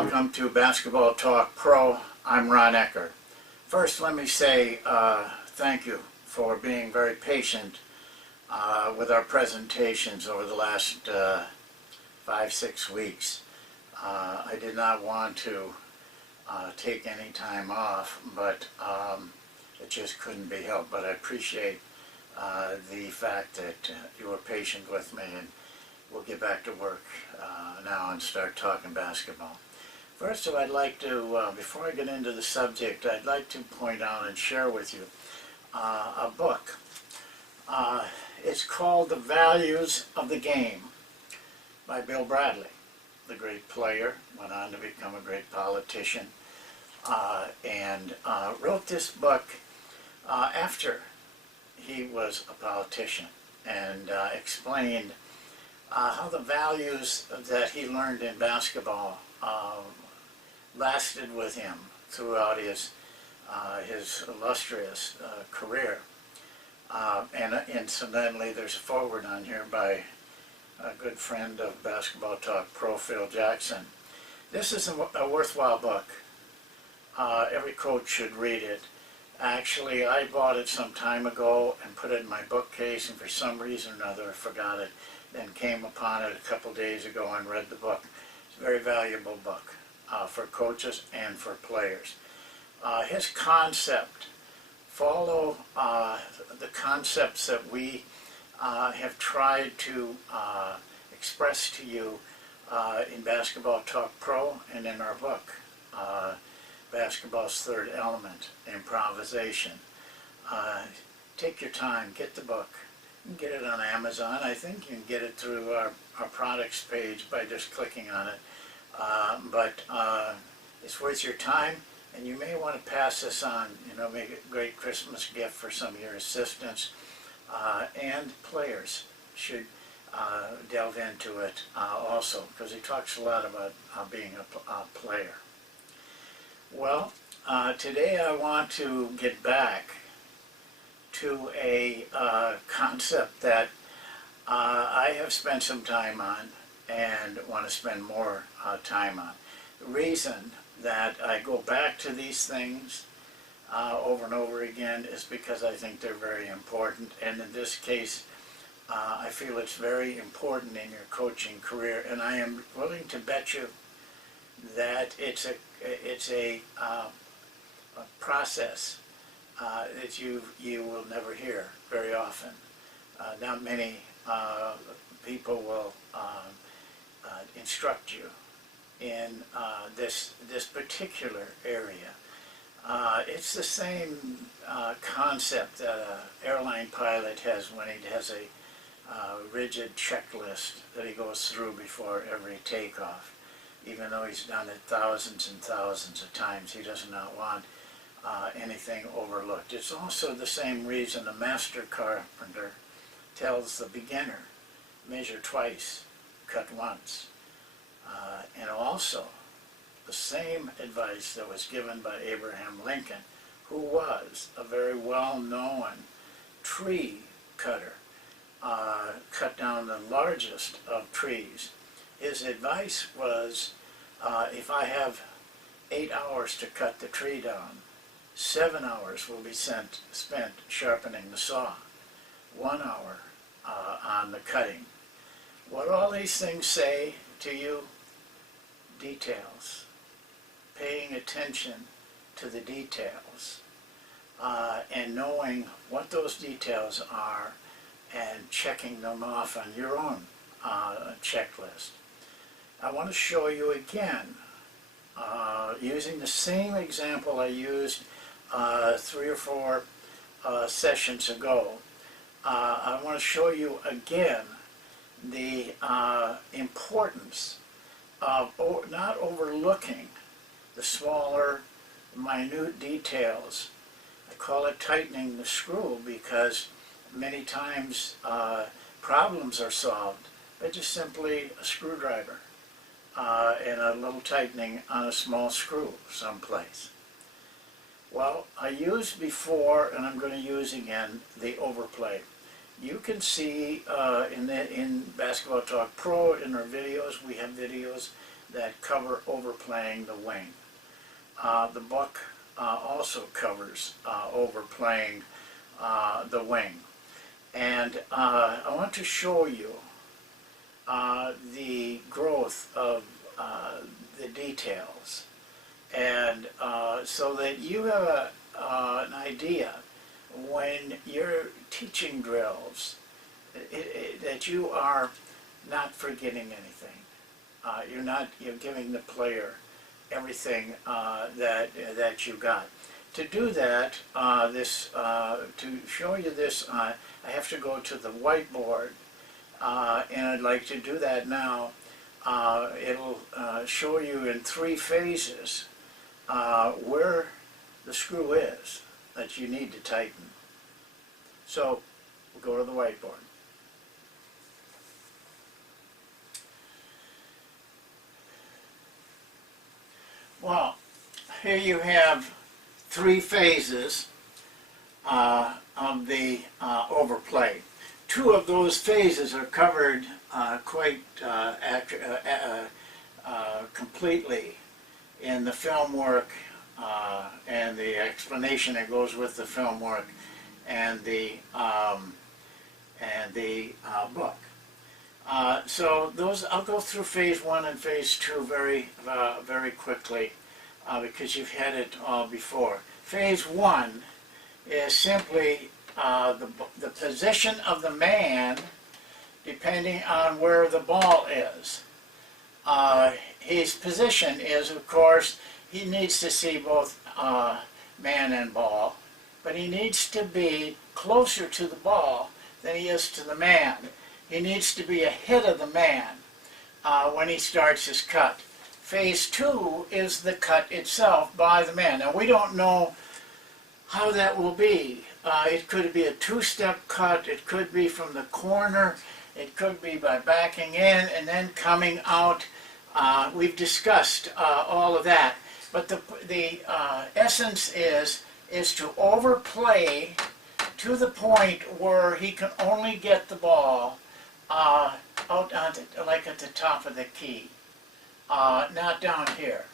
welcome to Basketball Talk Pro. I'm Ron Ekker. First, let me say thank you for being very patient with our presentations over the last 5-6 weeks. I did not want to take any time off, but it just couldn't be helped. But I appreciate the fact that you were patient with me, and we'll get back to work now and start talking basketball. First of all, I'd like to, before I get into the subject, I'd like to point out and share with you a book. It's called The Values of the Game by Bill Bradley, the great player, went on to become a great politician, and wrote this book after he was a politician, and explained how the values that he learned in basketball lasted with him throughout his illustrious career. And incidentally, there's a foreword on here by a good friend of Basketball Talk Pro, Phil Jackson. This is a worthwhile book. Every coach should read it. Actually, I bought it some time ago and put it in my bookcase, and for some reason or another I forgot it. Then came upon it a couple days ago and read the book. It's a very valuable book for coaches and for players. His concept, follow the concepts that we have tried to express to you in Basketball Talk Pro and in our book, Basketball's Third Element, Improvisation. Take your time, get the book. You can get it on Amazon. I think you can get it through our products page by just clicking on it. But it's worth your time, and you may want to pass this on, make it a great Christmas gift for some of your assistants. And players should delve into it also, because he talks a lot about being a player. Well, today I want to get back to a concept that I have spent some time on and want to spend more time on. The reason that I go back to these things over and over again is because I think they're very important, and in this case I feel it's very important in your coaching career, and I am willing to bet you that it's a process that you will never hear very often. Not many people will instruct you in this particular area. It's the same concept that an airline pilot has when he has a rigid checklist that he goes through before every takeoff. Even though he's done it thousands and thousands of times, he does not want anything overlooked. It's also the same reason a master carpenter tells the beginner, measure twice, cut once. And also the same advice that was given by Abraham Lincoln, who was a very well-known tree cutter, cut down the largest of trees. His advice was, if I have 8 hours to cut the tree down, 7 hours will be spent sharpening the saw, 1 hour on the cutting. What all these things say to you? Details. Paying attention to the details and knowing what those details are and checking them off on your own checklist. I want to show you again, using the same example I used 3 or 4 sessions ago. I want to show you again the importance of not overlooking the smaller, minute details. I call it tightening the screw, because many times problems are solved by just simply a screwdriver and a little tightening on a small screw someplace. Well, I used before, and I'm going to use again, the overplay. You can see in Basketball Talk Pro, in our videos, we have videos that cover Overplaying the Wing. The book also covers Overplaying the Wing. And I want to show you the growth of the details, and so that you have an idea when you're teaching drills that you are not forgetting anything. You're giving the player everything that you got. To do that, to show you this, I have to go to the whiteboard, and I'd like to do that now. It'll show you in 3 phases where the screw is that you need to tighten. So we'll go to the whiteboard. Well, here you have 3 phases of the overplay. 2 of those phases are covered quite completely in the film work and the explanation that goes with the film work and the book. So those, I'll go through phase 1 and phase 2 very quickly because you've had it all before. Phase 1 is simply the position of the man depending on where the ball is. His position is, of course, he needs to see both man and ball, but he needs to be closer to the ball than he is to the man. He needs to be ahead of the man when he starts his cut. Phase 2 is the cut itself by the man. Now, we don't know how that will be. It could be a 2-step cut, it could be from the corner, it could be by backing in and then coming out. We've discussed all of that. But the essence is to overplay to the point where he can only get the ball out on like at the top of the key. Not down here,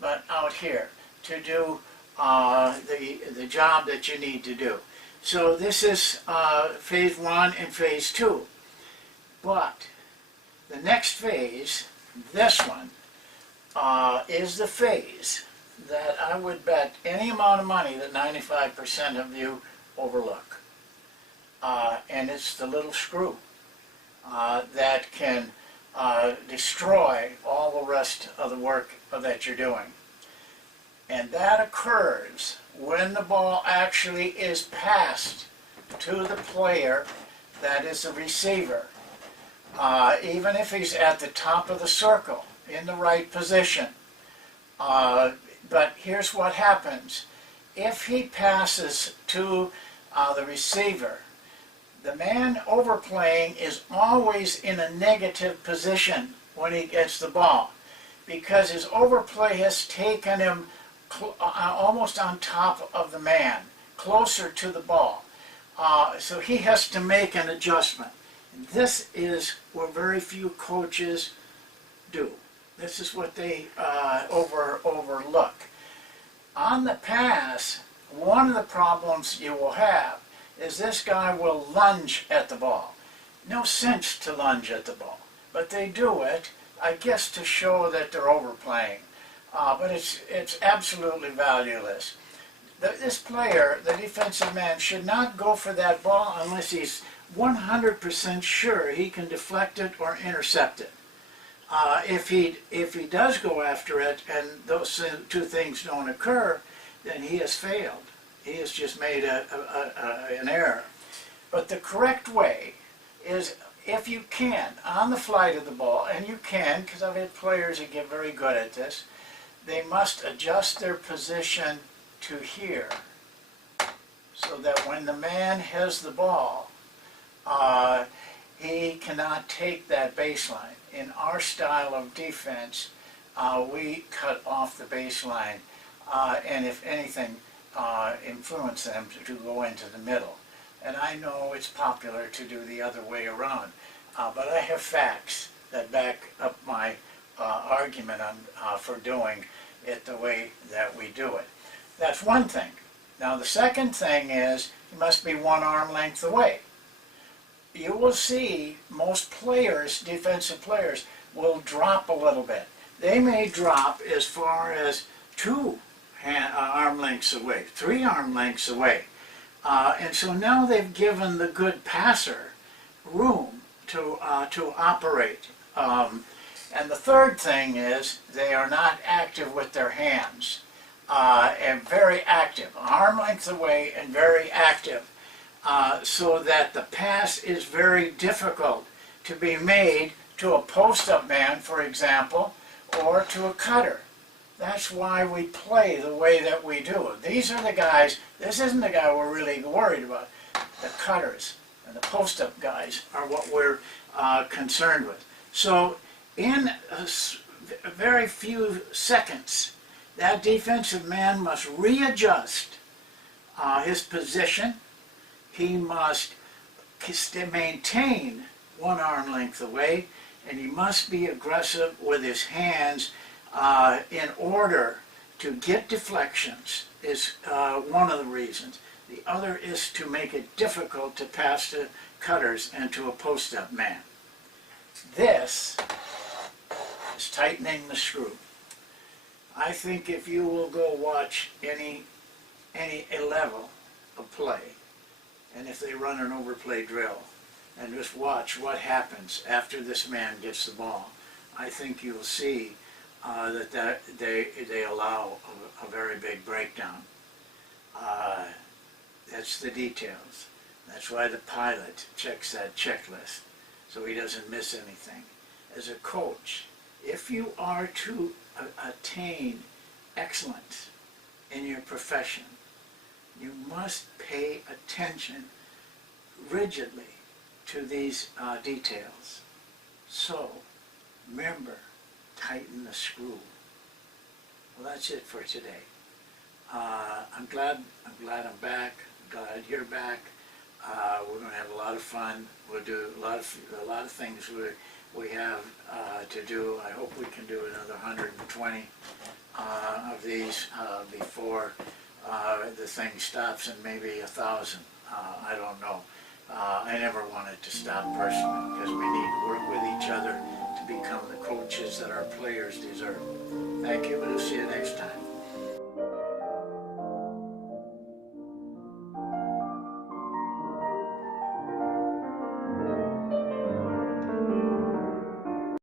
but out here to do the job that you need to do. So this is phase 1 and phase 2. But the next phase, this one, is the phase that I would bet any amount of money that 95% of you overlook. And it's the little screw that can destroy all the rest of the work that you're doing. And that occurs when the ball actually is passed to the player that is the receiver. Even if he's at the top of the circle in the right position. But here's what happens. If he passes to the receiver, the man overplaying is always in a negative position when he gets the ball because his overplay has taken him almost on top of the man, closer to the ball. So he has to make an adjustment. And this is what very few coaches do. This is what they overlook. On the pass, one of the problems you will have is this guy will lunge at the ball. No sense to lunge at the ball, but they do it, I guess, to show that they're overplaying. But it's absolutely valueless. This player, the defensive man, should not go for that ball unless he's 100% sure he can deflect it or intercept it. If he does go after it and those 2 things don't occur, then he has failed. He has just made an error. But the correct way is, if you can, on the flight of the ball, and you can, because I've had players that get very good at this, they must adjust their position to here so that when the man has the ball, he cannot take that baseline. In our style of defense, we cut off the baseline and, if anything, influence them to go into the middle. And I know it's popular to do the other way around, but I have facts that back up my argument for doing it the way that we do it. That's one thing. Now the second thing is you must be 1 arm length away. You will see most players, defensive players, will drop a little bit. They may drop as far as 2 arm lengths away, 3 arm lengths away. And so now they've given the good passer room to operate. And the third thing is they are not active with their hands. And very active, arm length away and very active. So that the pass is very difficult to be made to a post-up man, for example, or to a cutter. That's why we play the way that we do. These are the guys, this isn't the guy we're really worried about. The cutters and the post-up guys are what we're concerned with. So in very few seconds, that defensive man must readjust his position. He must maintain 1 arm length away, and he must be aggressive with his hands in order to get deflections is one of the reasons. The other is to make it difficult to pass to cutters and to a post-up man. This is tightening the screw. I think if you will go watch any level of play, and if they run an overplay drill, and just watch what happens after this man gets the ball, I think you'll see that they allow a very big breakdown. That's the details. That's why the pilot checks that checklist, so he doesn't miss anything. As a coach, if you are to attain excellence in your profession, you must pay attention rigidly to these details. So, remember, tighten the screw. Well, that's it for today. I'm glad I'm back. I'm glad you're back. We're going to have a lot of fun. We'll do a lot of things we have to do. I hope we can do another 120 of these before the thing stops, and maybe 1,000. I don't know. I never want it to stop personally, because we need to work with each other to become the coaches that our players deserve. Thank you, and we'll see you next time.